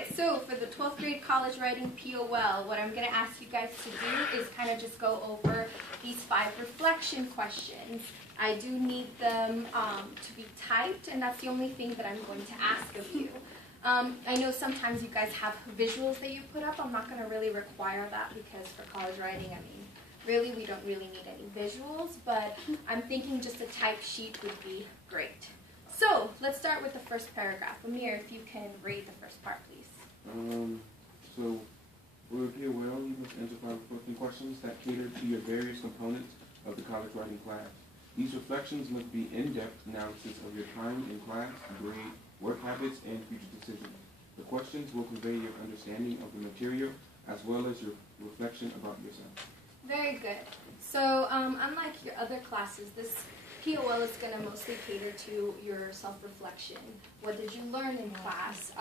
right, so for the 12th grade college writing POL, what I'm going to ask you guys to do is kind of just go over these 5 reflection questions. I do need them to be typed, and that's the only thing that I'm going to ask of you. I know sometimes you guys have visuals that you put up. I'm not going to really require that because for college writing, I mean, really, we don't really need any visuals, but I'm thinking just a typed sheet would be great. So, let's start with the first paragraph. Amir, if you can read the first part, please. So, for your POL, you must answer 5 reflecting questions that cater to your various components of the college writing class. These reflections must be in-depth analysis of your time in class, grade, work habits, and future decisions. The questions will convey your understanding of the material as well as your reflection about yourself. Very good. So, unlike your other classes, this POL is going to mostly cater to your self-reflection. What did you learn in class?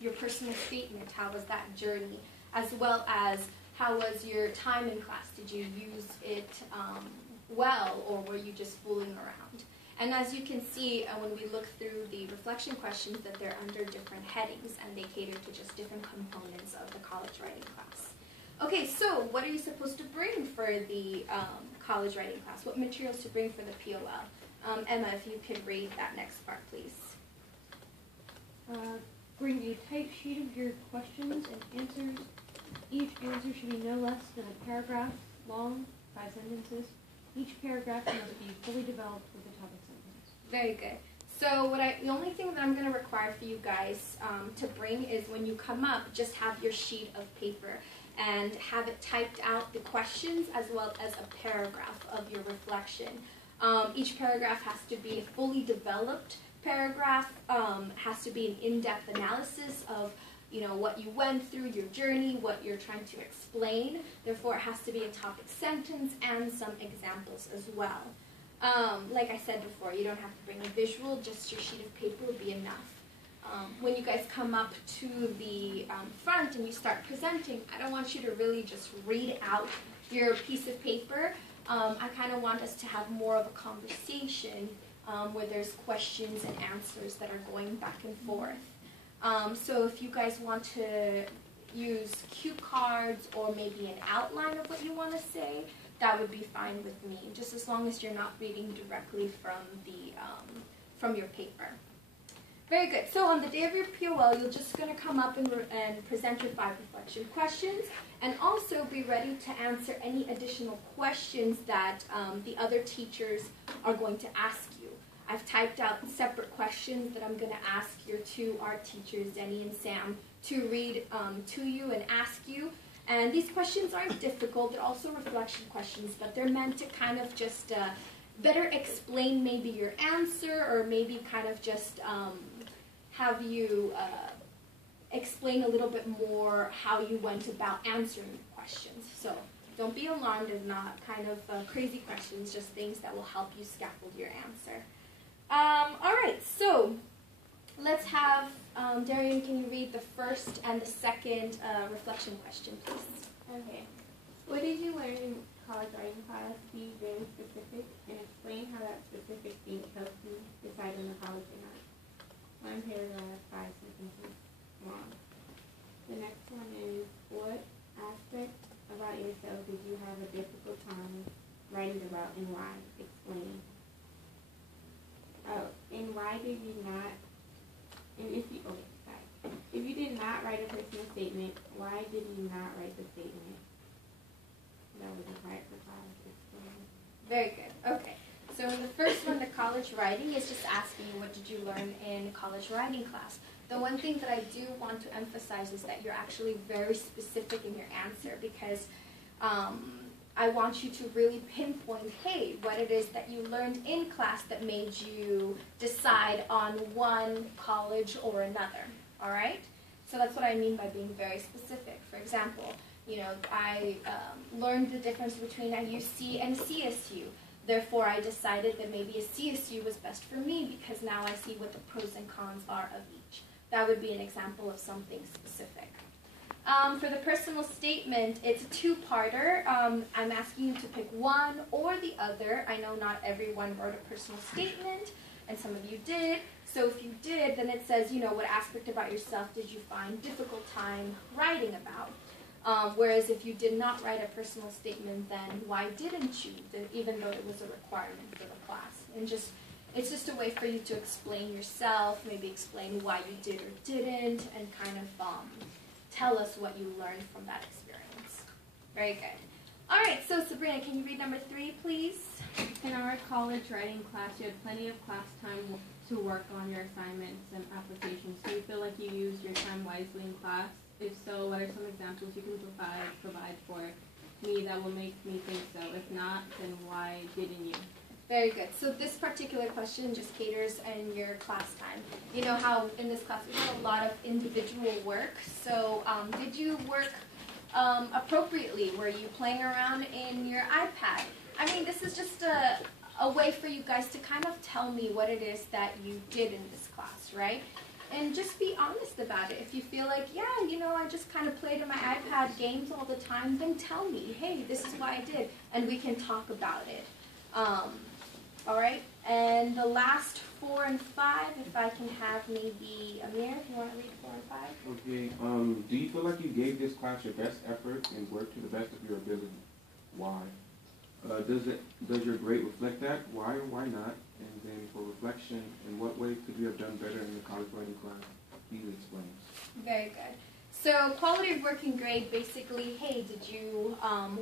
Your personal statement, how was that journey? As well as, how was your time in class? Did you use it well, or were you just fooling around? And as you can see, when we look through the reflection questions, that they're under different headings, and they cater to just different components of the college writing class. Okay, so what are you supposed to bring for the college writing class? What materials to bring for the POL? Emma, if you could read that next part, please. Bring a typed sheet of your questions and answers. Each answer should be no less than a paragraph long, 5 sentences. Each paragraph must be fully developed with a topic sentence. Very good. So the only thing that I'm going to require for you guys to bring is when you come up, just have your sheet of paper and have it typed out, the questions, as well as a paragraph of your reflection. Each paragraph has to be a fully developed paragraph, has to be an in-depth analysis of what you went through, your journey, what you're trying to explain. Therefore, it has to be a topic sentence and some examples as well. Like I said before, you don't have to bring a visual, just your sheet of paper would be enough. When you guys come up to the front and you start presenting, I don't want you to really just read out your piece of paper. I kind of want us to have more of a conversation where there's questions and answers that are going back and forth. So if you guys want to use cue cards or maybe an outline of what you want to say, that would be fine with me, just as long as you're not reading directly from your paper. Very good. So on the day of your POL, you're just going to come up and present your 5 reflection questions, and also be ready to answer any additional questions that the other teachers are going to ask you. I've typed out separate questions that I'm going to ask your 2 art teachers, Denny and Sam, to read to you and ask you. And these questions aren't difficult. They're also reflection questions, but they're meant to kind of just better explain maybe your answer, or maybe kind of just have you explain a little bit more how you went about answering the questions. So don't be alarmed and not kind of crazy questions, just things that will help you scaffold your answer. All right, so let's have, Darian, can you read the first and the second reflection question, please? Okay. What did you learn in college writing class? Be very specific and explain how that specific thing helped you decide on the college or not. 1 paragraph, 5 sentences long. The next one is, what aspect about yourself did you have a difficult time writing about, and why? Explain. Oh, and why did you not, and if you, okay, sorry. If you did not write a personal statement, why did you not write the statement? That was required for class. Explain. Very good. Okay. So the first one, the college writing, is just asking you, what did you learn in college writing class? The one thing that I do want to emphasize is that you're actually very specific in your answer, because I want you to really pinpoint, hey, what it is that you learned in class that made you decide on one college or another, all right? So that's what I mean by being very specific. For example, I learned the difference between a UC and a CSU. Therefore, I decided that maybe a CSU was best for me, because now I see what the pros and cons are of each. That would be an example of something specific. For the personal statement, it's a 2-parter. I'm asking you to pick one or the other. I know not everyone wrote a personal statement, and some of you did. So if you did, then it says, what aspect about yourself did you find difficult time writing about? Whereas if you did not write a personal statement, then why didn't you, even though it was a requirement for the class? And it's just a way for you to explain yourself, maybe explain why you did or didn't, and kind of tell us what you learned from that experience. Very good. All right, so Sabrina, can you read number 3, please? In our college writing class, you had plenty of class time to work on your assignments and applications. Do you feel like you used your time wisely in class? If so, what are some examples you can provide for me that will make me think so? If not, then why didn't you? Very good. So this particular question just caters in your class time. You know how in this class we have a lot of individual work. So did you work appropriately? Were you playing around in your iPad? I mean, this is just a way for you guys to kind of tell me what it is that you did in this class, right? And just be honest about it. If you feel like, yeah, I just kind of played on my iPad games all the time, then tell me, hey, this is why I did, and we can talk about it. All right, and the last 4 and 5, if I can have maybe Amir, if you want to read 4 and 5. Okay, do you feel like you gave this class your best effort and worked to the best of your ability? Why? Does your grade reflect that? Why or why not? And then for reflection, in what ways could you have done better in the college writing class? Please explain. Very good. So quality of working grade, basically, hey, did you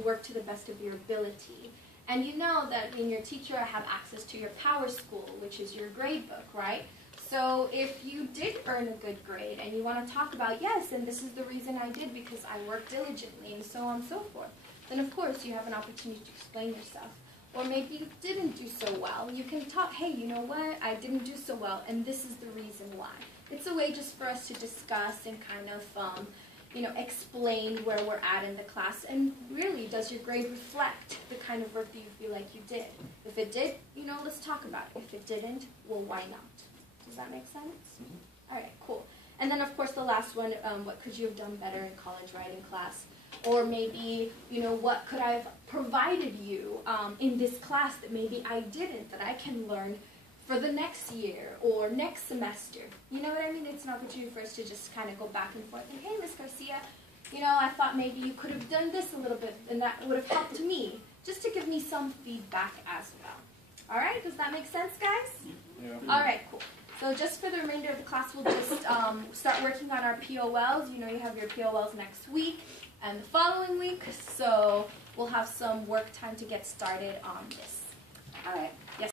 work to the best of your ability? And you know that in your teacher have access to your PowerSchool, which is your grade book, right? So if you did earn a good grade and you want to talk about, yes, and this is the reason I did because I worked diligently and so on and so forth, then of course you have an opportunity to explain yourself. Or maybe you didn't do so well. You can talk, hey, you know what, I didn't do so well, and this is the reason why. It's a way just for us to discuss and kind of, explain where we're at in the class. And really, does your grade reflect the kind of work that you feel like you did? If it did, let's talk about it. If it didn't, well, why not? Does that make sense? Mm-hmm. All right, cool. And then, of course, the last one, what could you have done better in college writing class? Or maybe, what could I have provided you in this class that maybe I didn't, that I can learn for the next year or next semester? You know what I mean? It's an opportunity for us to just kind of go back and forth and, hey, Ms. Garcia, I thought maybe you could have done this a little bit and that would have helped me, just to give me some feedback as well. All right? Does that make sense, guys? Yeah. All right, cool. So just for the remainder of the class, we'll just start working on our POLs. You have your POLs next week and the following week, so we'll have some work time to get started on this. All right.